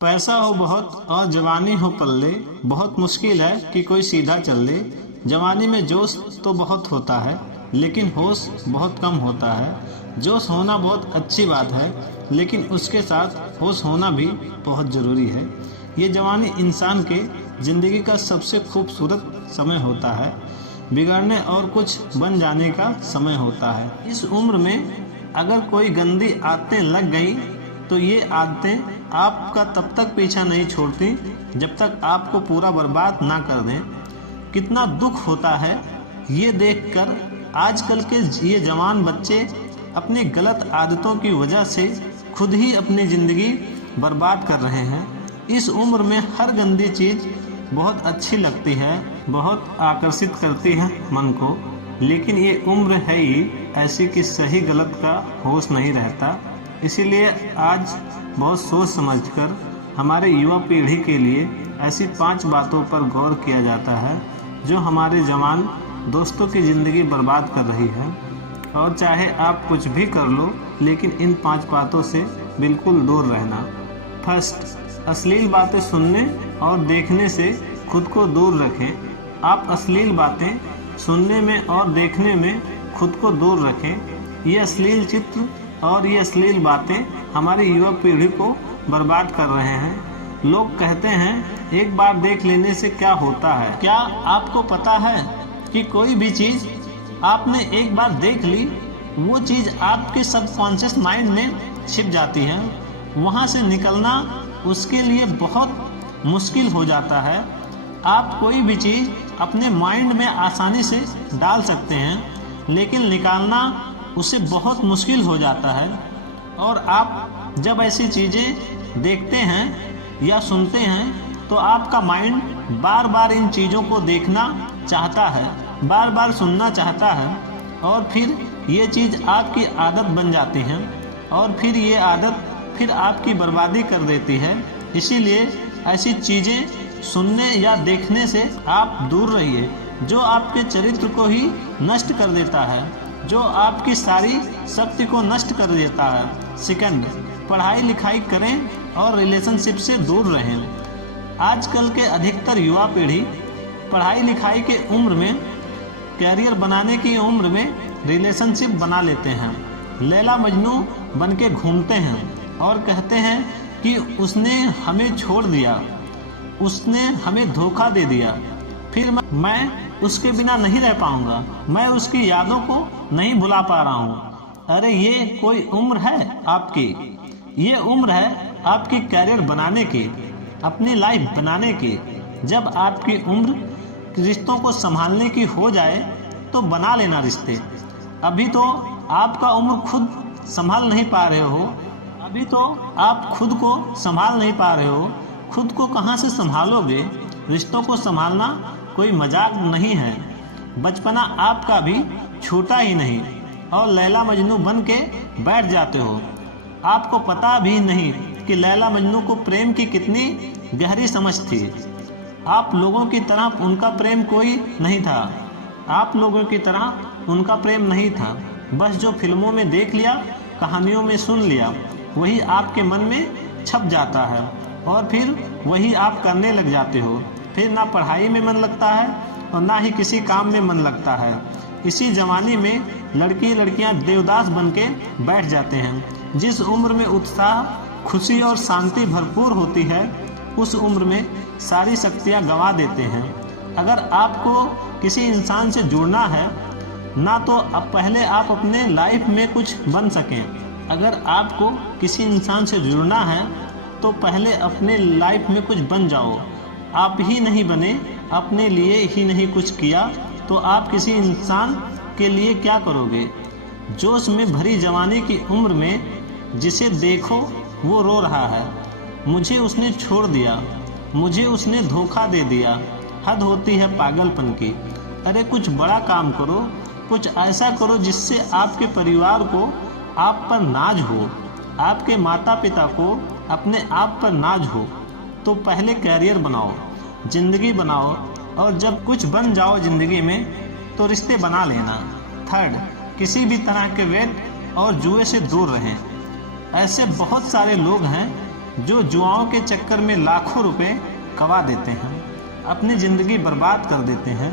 पैसा हो बहुत और जवानी हो पल्ले, बहुत मुश्किल है कि कोई सीधा चल ले। जवानी में जोश तो बहुत होता है, लेकिन होश बहुत कम होता है। जोश होना बहुत अच्छी बात है, लेकिन उसके साथ होश होना भी बहुत ज़रूरी है। ये जवानी इंसान के ज़िंदगी का सबसे खूबसूरत समय होता है। बिगड़ने और कुछ बन जाने का समय होता है। इस उम्र में अगर कोई गंदी आदतें लग गई तो ये आदतें आपका तब तक पीछा नहीं छोड़ती जब तक आपको पूरा बर्बाद ना कर दें। कितना दुख होता है ये देखकर आजकल के ये जवान बच्चे अपनी गलत आदतों की वजह से खुद ही अपनी ज़िंदगी बर्बाद कर रहे हैं। इस उम्र में हर गंदी चीज़ बहुत अच्छी लगती है, बहुत आकर्षित करती है मन को, लेकिन ये उम्र है ही ऐसी कि सही गलत का होश नहीं रहता। इसीलिए आज बहुत सोच समझकर हमारे युवा पीढ़ी के लिए ऐसी 5 बातों पर गौर किया जाता है जो हमारे जवान दोस्तों की ज़िंदगी बर्बाद कर रही है। और चाहे आप कुछ भी कर लो, लेकिन इन 5 बातों से बिल्कुल दूर रहना। फर्स्ट, अश्लील बातें सुनने और देखने से खुद को दूर रखें। आप अश्लील बातें सुनने में और देखने में खुद को दूर रखें। ये अश्लील चित्र और ये अश्लील बातें हमारी युवा पीढ़ी को बर्बाद कर रहे हैं। लोग कहते हैं एक बार देख लेने से क्या होता है। क्या आपको पता है कि कोई भी चीज़ आपने एक बार देख ली, वो चीज़ आपके सबकॉन्शियस माइंड में छिप जाती है। वहाँ से निकलना उसके लिए बहुत मुश्किल हो जाता है। आप कोई भी चीज़ अपने माइंड में आसानी से डाल सकते हैं, लेकिन निकालना उसे बहुत मुश्किल हो जाता है। और आप जब ऐसी चीज़ें देखते हैं या सुनते हैं तो आपका माइंड बार बार इन चीज़ों को देखना चाहता है, बार बार सुनना चाहता है, और फिर ये चीज़ आपकी आदत बन जाती है और फिर ये आदत फिर आपकी बर्बादी कर देती है। इसीलिए ऐसी चीज़ें सुनने या देखने से आप दूर रहिए जो आपके चरित्र को ही नष्ट कर देता है, जो आपकी सारी शक्ति को नष्ट कर देता है। सेकंड, पढ़ाई लिखाई करें और रिलेशनशिप से दूर रहें। आजकल के अधिकतर युवा पीढ़ी पढ़ाई लिखाई के उम्र में, कैरियर बनाने की उम्र में रिलेशनशिप बना लेते हैं। लैला मजनू बन के घूमते हैं और कहते हैं कि उसने हमें छोड़ दिया, उसने हमें धोखा दे दिया, फिर मैं उसके बिना नहीं रह पाऊंगा, मैं उसकी यादों को नहीं भुला पा रहा हूँ। अरे ये कोई उम्र है आपकी? ये उम्र है आपकी कैरियर बनाने की, अपनी लाइफ बनाने की। जब आपकी उम्र रिश्तों को संभालने की हो जाए तो बना लेना रिश्ते। अभी तो आपका उम्र खुद संभाल नहीं पा रहे हो, अभी तो आप खुद को संभाल नहीं पा रहे हो। खुद को कहाँ से संभालोगे? रिश्तों को संभालना कोई मजाक नहीं है। बचपना आपका भी छूटा ही नहीं और लैला मजनू बन के बैठ जाते हो। आपको पता भी नहीं कि लैला मजनू को प्रेम की कितनी गहरी समझ थी। आप लोगों की तरह उनका प्रेम कोई नहीं था, आप लोगों की तरह उनका प्रेम नहीं था। बस जो फिल्मों में देख लिया, कहानियों में सुन लिया, वही आपके मन में छप जाता है और फिर वही आप करने लग जाते हो। फिर ना पढ़ाई में मन लगता है और ना ही किसी काम में मन लगता है। इसी जवानी में लड़कियां देवदास बन के बैठ जाते हैं। जिस उम्र में उत्साह, खुशी और शांति भरपूर होती है, उस उम्र में सारी शक्तियां गंवा देते हैं। अगर आपको किसी इंसान से जुड़ना है ना, तो अब पहले आप अपने लाइफ में कुछ बन सकें। अगर आपको किसी इंसान से जुड़ना है तो पहले अपने लाइफ में कुछ बन जाओ। आप ही नहीं बने, अपने लिए ही नहीं कुछ किया, तो आप किसी इंसान के लिए क्या करोगे? जोश में भरी जवानी की उम्र में जिसे देखो वो रो रहा है, मुझे उसने छोड़ दिया, मुझे उसने धोखा दे दिया। हद होती है पागलपन की। अरे कुछ बड़ा काम करो, कुछ ऐसा करो जिससे आपके परिवार को आप पर नाज हो, आपके माता पिता को अपने आप पर नाज हो। तो पहले कैरियर बनाओ, ज़िंदगी बनाओ, और जब कुछ बन जाओ ज़िंदगी में तो रिश्ते बना लेना। थर्ड, किसी भी तरह के वेट और जुए से दूर रहें। ऐसे बहुत सारे लोग हैं जो जुआओं के चक्कर में लाखों रुपए गंवा देते हैं, अपनी ज़िंदगी बर्बाद कर देते हैं।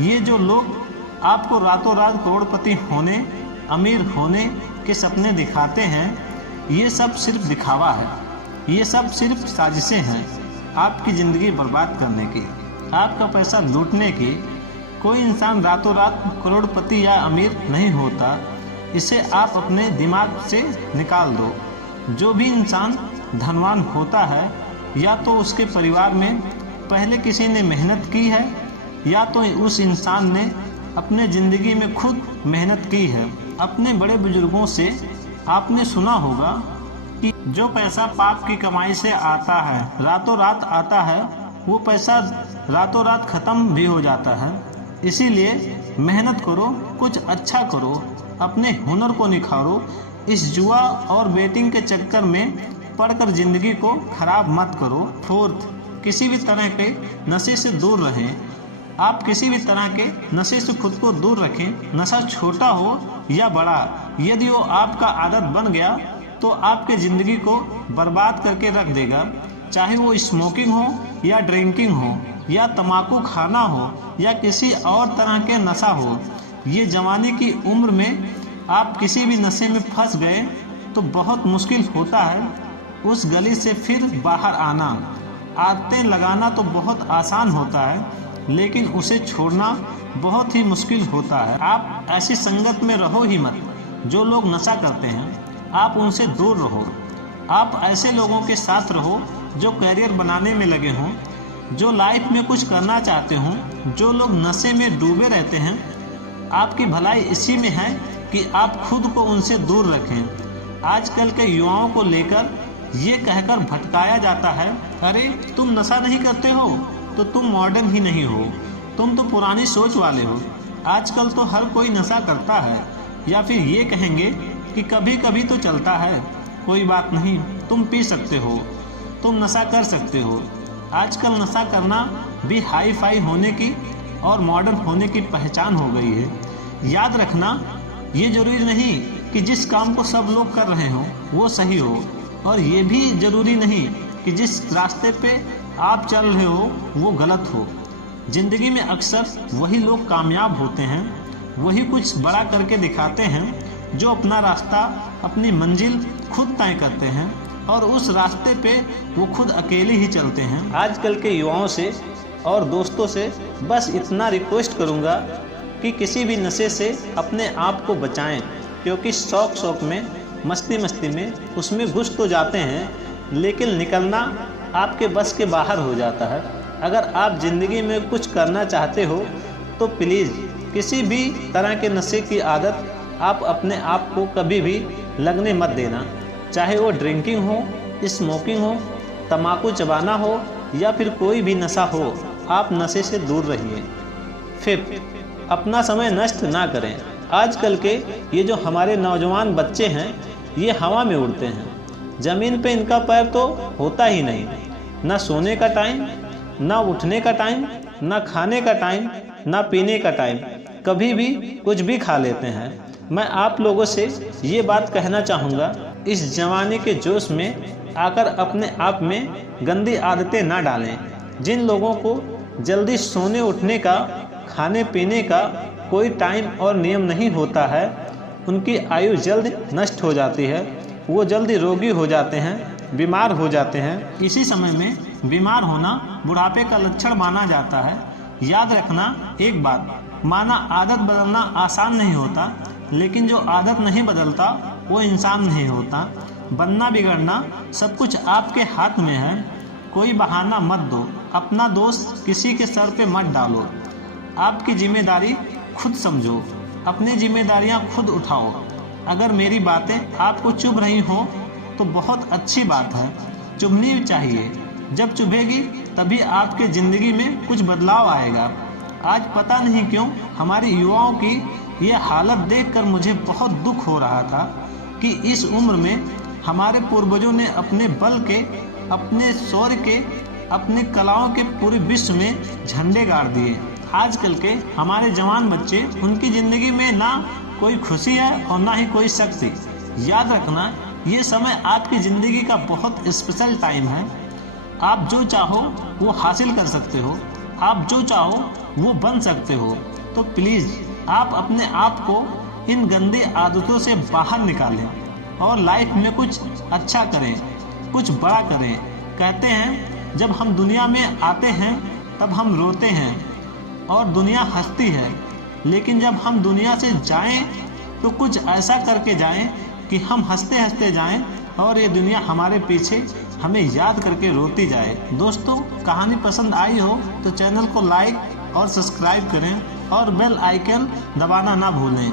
ये जो लोग आपको रातों रात करोड़पति होने, अमीर होने के सपने दिखाते हैं, ये सब सिर्फ दिखावा है। ये सब सिर्फ साजिशें हैं आपकी ज़िंदगी बर्बाद करने की, आपका पैसा लूटने की। कोई इंसान रातों रात करोड़पति या अमीर नहीं होता, इसे आप अपने दिमाग से निकाल दो। जो भी इंसान धनवान होता है, या तो उसके परिवार में पहले किसी ने मेहनत की है, या तो उस इंसान ने अपने ज़िंदगी में खुद मेहनत की है। अपने बड़े बुजुर्गों से आपने सुना होगा कि जो पैसा पाप की कमाई से आता है, रातों रात आता है, वो पैसा रातों रात ख़त्म भी हो जाता है। इसीलिए मेहनत करो, कुछ अच्छा करो, अपने हुनर को निखारो। इस जुआ और बेटिंग के चक्कर में पढ़कर ज़िंदगी को खराब मत करो। फोर्थ, किसी भी तरह के नशे से दूर रहें। आप किसी भी तरह के नशे से खुद को दूर रखें। नशा छोटा हो या बड़ा, यदि वो आपका आदत बन गया तो आपके ज़िंदगी को बर्बाद करके रख देगा। चाहे वो स्मोकिंग हो या ड्रिंकिंग हो या तम्बाकू खाना हो या किसी और तरह के नशा हो। ये जवानी की उम्र में आप किसी भी नशे में फंस गए तो बहुत मुश्किल होता है उस गली से फिर बाहर आना। आदतें लगाना तो बहुत आसान होता है, लेकिन उसे छोड़ना बहुत ही मुश्किल होता है। आप ऐसी संगत में रहो ही मत। जो लोग नशा करते हैं, आप उनसे दूर रहो। आप ऐसे लोगों के साथ रहो जो करियर बनाने में लगे हों, जो लाइफ में कुछ करना चाहते हों। जो लोग नशे में डूबे रहते हैं, आपकी भलाई इसी में है कि आप खुद को उनसे दूर रखें। आजकल के युवाओं को लेकर ये कहकर भटकाया जाता है, अरे तुम नशा नहीं करते हो तो तुम मॉडर्न ही नहीं हो, तुम तो पुरानी सोच वाले हो। आजकल तो हर कोई नशा करता है। या फिर ये कहेंगे कि कभी कभी तो चलता है, कोई बात नहीं, तुम पी सकते हो, तुम नशा कर सकते हो। आजकल नशा करना भी हाई फाई होने की और मॉडर्न होने की पहचान हो गई है। याद रखना, ये जरूरी नहीं कि जिस काम को सब लोग कर रहे हों वो सही हो, और ये भी ज़रूरी नहीं कि जिस रास्ते पे आप चल रहे हो वो गलत हो। ज़िंदगी में अक्सर वही लोग कामयाब होते हैं, वही कुछ बड़ा करके दिखाते हैं, जो अपना रास्ता, अपनी मंजिल खुद तय करते हैं और उस रास्ते पे वो खुद अकेले ही चलते हैं। आजकल के युवाओं से और दोस्तों से बस इतना रिक्वेस्ट करूँगा कि किसी भी नशे से अपने आप को बचाएं, क्योंकि शौक में, मस्ती में उसमें घुस तो जाते हैं, लेकिन निकलना आपके बस के बाहर हो जाता है। अगर आप ज़िंदगी में कुछ करना चाहते हो तो प्लीज़ किसी भी तरह के नशे की आदत आप अपने आप को कभी भी लगने मत देना। चाहे वो ड्रिंकिंग हो, स्मोकिंग हो, तम्बाकू चबाना हो या फिर कोई भी नशा हो, आप नशे से दूर रहिए। फिफ्थ, अपना समय नष्ट ना करें। आजकल के ये जो हमारे नौजवान बच्चे हैं, ये हवा में उड़ते हैं। ज़मीन पे इनका पैर तो होता ही नहीं। ना सोने का टाइम, ना उठने का टाइम, ना खाने का टाइम, ना पीने का टाइम। कभी भी कुछ भी खा लेते हैं। मैं आप लोगों से ये बात कहना चाहूँगा, इस जवानी के जोश में आकर अपने आप में गंदी आदतें ना डालें। जिन लोगों को जल्दी सोने उठने का, खाने पीने का कोई टाइम और नियम नहीं होता है, उनकी आयु जल्द नष्ट हो जाती है, वो जल्दी रोगी हो जाते हैं, बीमार हो जाते हैं। इसी समय में बीमार होना बुढ़ापे का लक्षण माना जाता है। याद रखना एक बात, माना आदत बदलना आसान नहीं होता, लेकिन जो आदत नहीं बदलता वो इंसान नहीं होता। बनना बिगड़ना सब कुछ आपके हाथ में है। कोई बहाना मत दो, अपना दोष किसी के सर पे मत डालो। आपकी जिम्मेदारी खुद समझो, अपनी जिम्मेदारियां खुद उठाओ। अगर मेरी बातें आपको चुभ रही हों तो बहुत अच्छी बात है, चुभनी चाहिए। जब चुभेगी तभी आपके ज़िंदगी में कुछ बदलाव आएगा। आज पता नहीं क्यों हमारे युवाओं की ये हालत देखकर मुझे बहुत दुख हो रहा था कि इस उम्र में हमारे पूर्वजों ने अपने बल के, अपने शौर्य के, अपने कलाओं के पूरे विश्व में झंडे गाड़ दिए। आजकल के हमारे जवान बच्चे, उनकी ज़िंदगी में ना कोई खुशी है और ना ही कोई शक्ति। याद रखना, ये समय आपकी ज़िंदगी का बहुत स्पेशल टाइम है। आप जो चाहो वो हासिल कर सकते हो, आप जो चाहो वो बन सकते हो। तो प्लीज़ आप अपने आप को इन गंदी आदतों से बाहर निकालें और लाइफ में कुछ अच्छा करें, कुछ बड़ा करें। कहते हैं जब हम दुनिया में आते हैं तब हम रोते हैं और दुनिया हंसती है, लेकिन जब हम दुनिया से जाएं तो कुछ ऐसा करके जाएं कि हम हंसते हंसते जाएं और ये दुनिया हमारे पीछे हमें याद करके रोती जाए। दोस्तों, कहानी पसंद आई हो तो चैनल को लाइक और सब्सक्राइब करें और बेल आइकन दबाना ना भूलें।